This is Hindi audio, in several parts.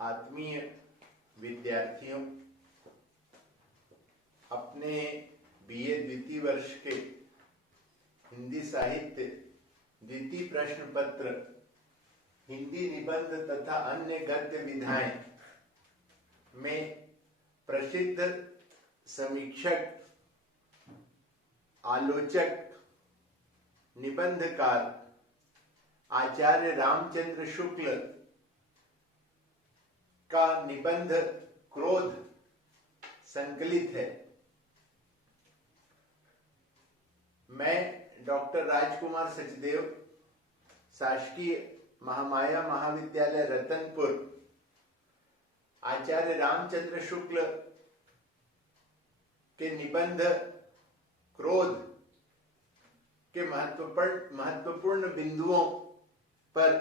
आत्मीय विद्यार्थियों, अपने बीए द्वितीय वर्ष के हिंदी साहित्य द्वितीय प्रश्न पत्र हिंदी निबंध तथा अन्य गद्य विधाएं में प्रसिद्ध समीक्षक, आलोचक, निबंधकार आचार्य रामचंद्र शुक्ल का निबंध क्रोध संकलित है। मैं डॉक्टर राजकुमार सचदेव, शासकीय महामाया महाविद्यालय रतनपुर, आचार्य रामचंद्र शुक्ल के निबंध क्रोध के महत्वपूर्ण बिंदुओं पर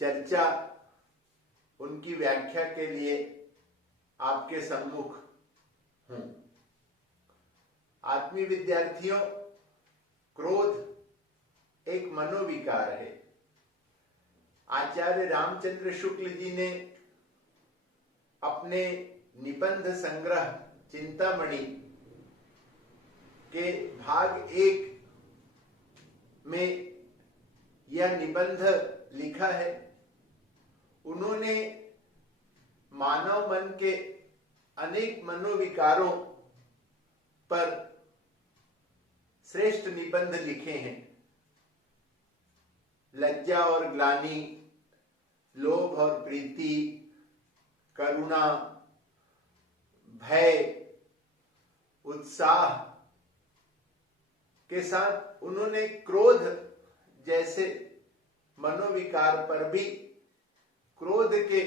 चर्चा, उनकी व्याख्या के लिए आपके सम्मुख हूं। आत्मीय विद्यार्थियों, क्रोध एक मनोविकार है। आचार्य रामचंद्र शुक्ल जी ने अपने निबंध संग्रह चिंतामणि के भाग 1 में यह निबंध लिखा है। उन्होंने मानव मन के अनेक मनोविकारों पर श्रेष्ठ निबंध लिखे हैं। लज्जा और ग्लानि, लोभ और प्रीति, करुणा, भय, उत्साह के साथ उन्होंने क्रोध जैसे मनोविकार पर भी, क्रोध के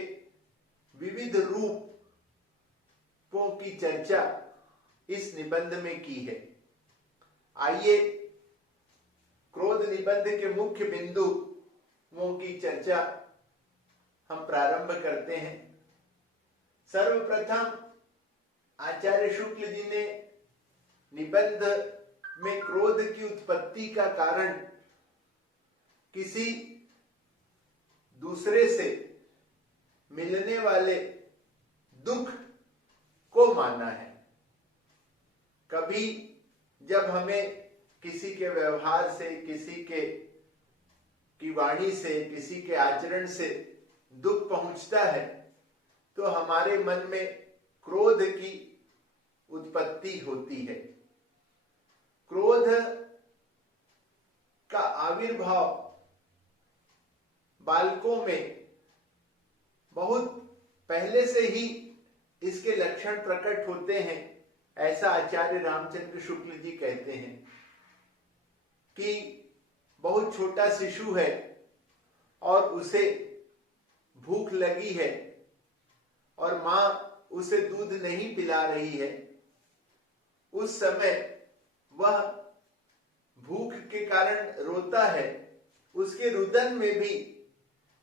विविध रूपों की चर्चा इस निबंध में की है। आइए क्रोध निबंध के मुख्य बिंदुओं की चर्चा हम प्रारंभ करते हैं। सर्वप्रथम आचार्य शुक्ल जी ने निबंध में क्रोध की उत्पत्ति का कारण किसी दूसरे से मिलने वाले दुख को माना है। कभी जब हमें किसी के व्यवहार से, किसी की वाणी से, किसी के आचरण से दुख पहुंचता है तो हमारे मन में क्रोध की उत्पत्ति होती है। क्रोध का आविर्भाव बालकों में बहुत पहले से ही इसके लक्षण प्रकट होते हैं, ऐसा आचार्य रामचंद्र शुक्ल जी कहते हैं कि बहुत छोटा शिशु है और उसे भूख लगी है और मां उसे दूध नहीं पिला रही है। उस समय वह भूख के कारण रोता है। उसके रुदन में भी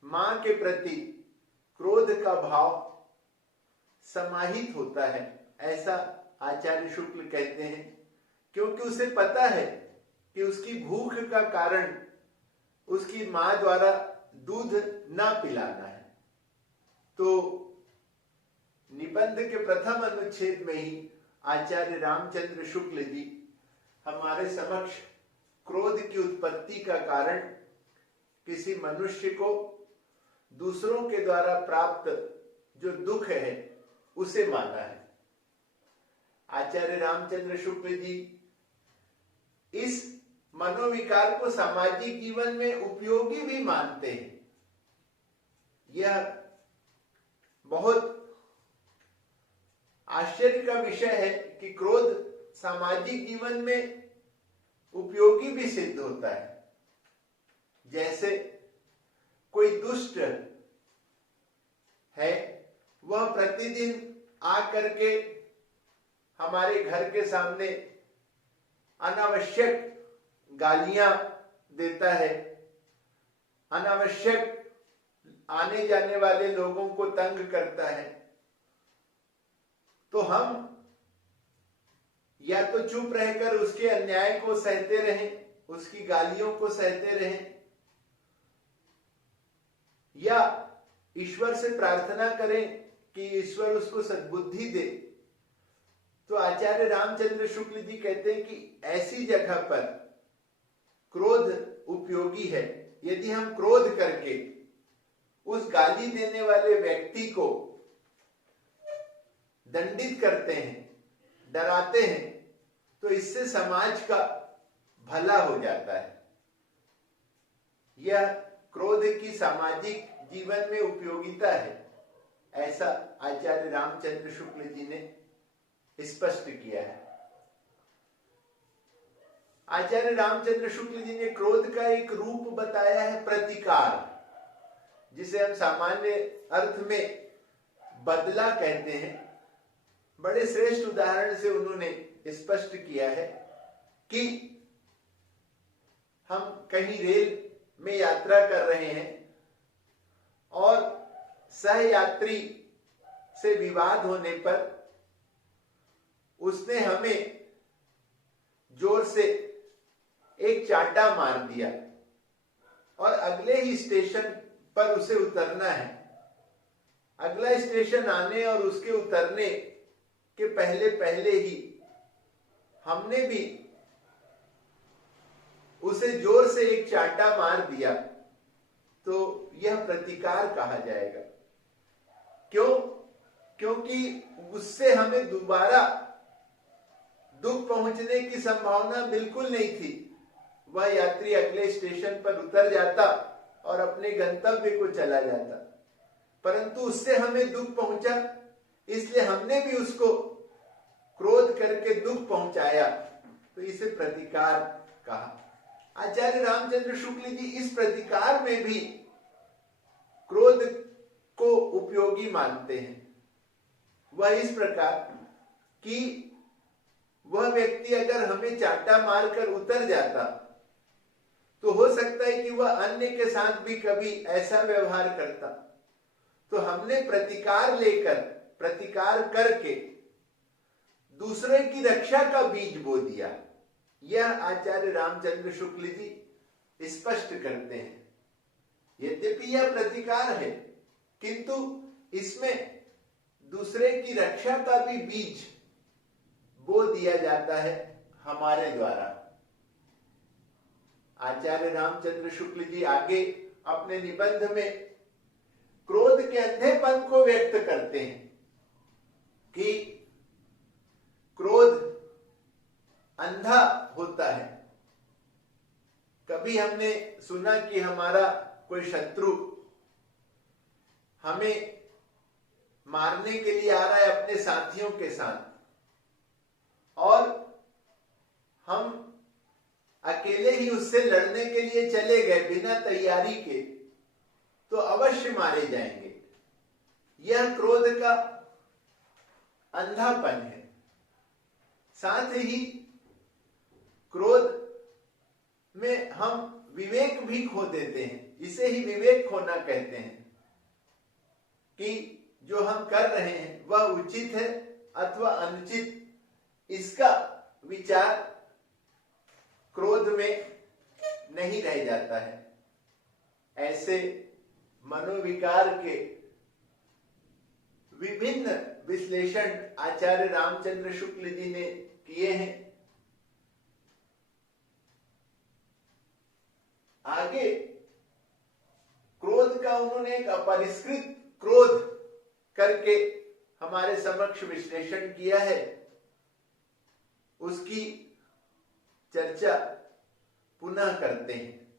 मां के प्रति क्रोध का भाव समाहित होता है, ऐसा आचार्य शुक्ल कहते हैं, क्योंकि उसे पता है कि उसकी भूख का कारण उसकी मां द्वारा दूध ना पिलाना है। तो निबंध के प्रथम अनुच्छेद में ही आचार्य रामचंद्र शुक्ल जी हमारे समक्ष क्रोध की उत्पत्ति का कारण किसी मनुष्य को दूसरों के द्वारा प्राप्त जो दुख है उसे माना है। आचार्य रामचंद्र शुक्ल जी इस मनोविकार को सामाजिक जीवन में उपयोगी भी मानते हैं। यह बहुत आश्चर्य का विषय है कि क्रोध सामाजिक जीवन में उपयोगी भी सिद्ध होता है। जैसे कोई दुष्ट है, वह प्रतिदिन आकर के हमारे घर के सामने अनावश्यक गालियां देता है, अनावश्यक आने जाने वाले लोगों को तंग करता है, तो हम या तो चुप रहकर उसके अन्याय को सहते रहें, उसकी गालियों को सहते रहें, या ईश्वर से प्रार्थना करें कि ईश्वर उसको सद्बुद्धि दे, तो आचार्य रामचंद्र शुक्ल जी कहते हैं कि ऐसी जगह पर क्रोध उपयोगी है। यदि हम क्रोध करके उस गाली देने वाले व्यक्ति को दंडित करते हैं, डराते हैं, तो इससे समाज का भला हो जाता है। यह क्रोध की सामाजिक जीवन में उपयोगिता है, ऐसा आचार्य रामचंद्र शुक्ल जी ने स्पष्ट किया है। आचार्य रामचंद्र शुक्ल जी ने क्रोध का एक रूप बताया है प्रतिकार, जिसे हम सामान्य अर्थ में बदला कहते हैं। बड़े श्रेष्ठ उदाहरण से उन्होंने स्पष्ट किया है कि हम कहीं रेल में यात्रा कर रहे हैं और सहयात्री से विवाद होने पर उसने हमें जोर से एक चांटा मार दिया और अगले ही स्टेशन पर उसे उतरना है। अगला स्टेशन आने और उसके उतरने के पहले पहले ही हमने भी उसे जोर से एक चांटा मार दिया, तो यह प्रतिकार कहा जाएगा। क्यों? क्योंकि उससे हमें दोबारा दुख पहुंचने की संभावना बिल्कुल नहीं थी। वह यात्री अगले स्टेशन पर उतर जाता और अपने गंतव्य को चला जाता, परंतु उससे हमें दुख पहुंचा, इसलिए हमने भी उसको क्रोध करके दुख पहुंचाया, तो इसे प्रतिकार कहा। आचार्य रामचंद्र शुक्ल जी इस प्रतिकार में भी क्रोध को उपयोगी मानते हैं। वह इस प्रकार कि वह व्यक्ति अगर हमें चांटा मारकर उतर जाता, तो हो सकता है कि वह अन्य के साथ भी कभी ऐसा व्यवहार करता। तो हमने प्रतिकार लेकर, प्रतिकार करके दूसरे की रक्षा का बीज बो दिया। यह आचार्य रामचंद्र शुक्ल जी स्पष्ट करते हैं। यद्यपि यह प्रतिकार है, किंतु इसमें दूसरे की रक्षा का भी बीज बो दिया जाता है हमारे द्वारा। आचार्य रामचंद्र शुक्ल जी आगे अपने निबंध में क्रोध के अंधेपन को व्यक्त करते हैं कि क्रोध अंधा होता है। कभी हमने सुना कि हमारा कोई शत्रु हमें मारने के लिए आ रहा है अपने साथियों के साथ, और हम अकेले ही उससे लड़ने के लिए चले गए बिना तैयारी के, तो अवश्य मारे जाएंगे। यह क्रोध का अंधापन है। साथ ही क्रोध में हम विवेक भी खो देते हैं। इसे ही विवेक खोना कहते हैं कि जो हम कर रहे हैं वह उचित है अथवा अनुचित, इसका विचार क्रोध में नहीं रह जाता है। ऐसे मनोविकार के विभिन्न विश्लेषण आचार्य रामचंद्र शुक्ल जी ने किए हैं। आगे क्रोध का उन्होंने एक अपरिष्कृत क्रोध करके हमारे समक्ष विश्लेषण किया है। उसकी चर्चा पुनः करते हैं।